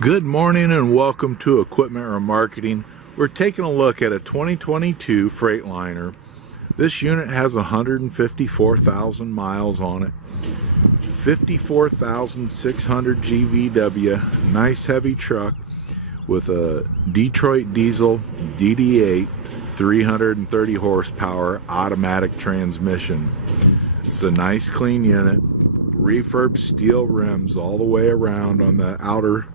Good morning and welcome to Equipment Remarketing. We're taking a look at a 2022 Freightliner. This unit has 154,000 miles on it. 54,600 GVW. Nice heavy truck with a Detroit diesel DD8 330 horsepower automatic transmission. It's a nice clean unit. Refurb steel rims all the way around on the outer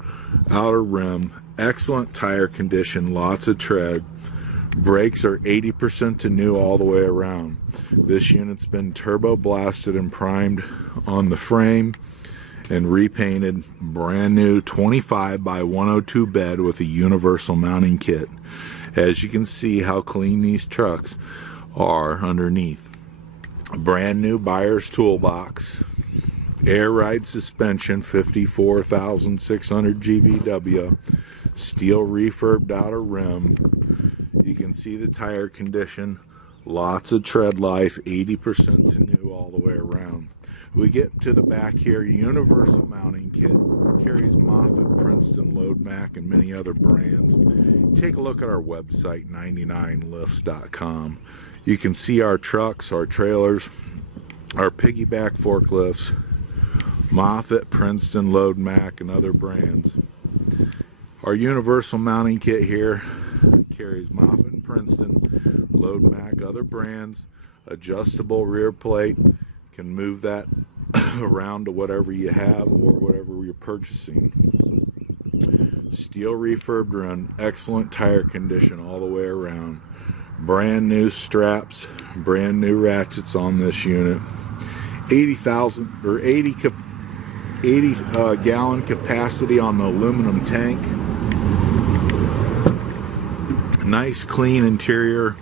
rim. Excellent tire condition, lots of tread. Brakes are 80% to new all the way around. This unit's been turbo blasted and primed on the frame and repainted. Brand new 25 by 102 bed with a universal mounting kit. As you can see how clean these trucks are underneath. Brand new buyer's toolbox. Air ride suspension, 54,600 GVW. Steel refurbed outer rim. You can see the tire condition. Lots of tread life, 80% to new all the way around. We get to the back here, universal mounting kit. Carries Moffett, Princeton, Load Mac, and many other brands. Take a look at our website, 99lifts.com. You can see our trucks, our trailers, our piggyback forklifts, Moffett, Princeton, Load Mac, and other brands. Our universal mounting kit here carries Moffett and Princeton, Load Mac, other brands, adjustable rear plate. Can move that around to whatever you have or whatever you're purchasing. Steel refurbed rim, excellent tire condition all the way around. Brand new straps, brand new ratchets on this unit. 80 gallon capacity on the aluminum tank. Nice clean interior.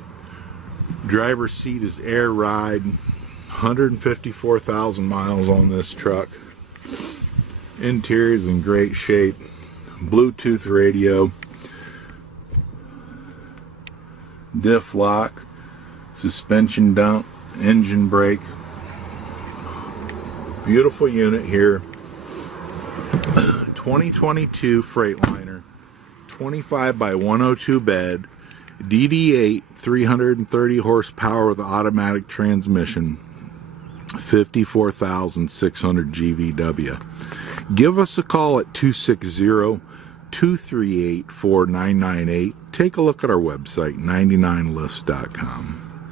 Driver's seat is air ride. 154,000 miles on this truck. Interior is in great shape. Bluetooth radio. Diff lock. Suspension dump. Engine brake. Beautiful unit here. 2022 Freightliner, 25 by 102 bed, DD8 330 horsepower with automatic transmission, 54,600 GVW. Give us a call at 260-238-4998. Take a look at our website, 99lifts.com.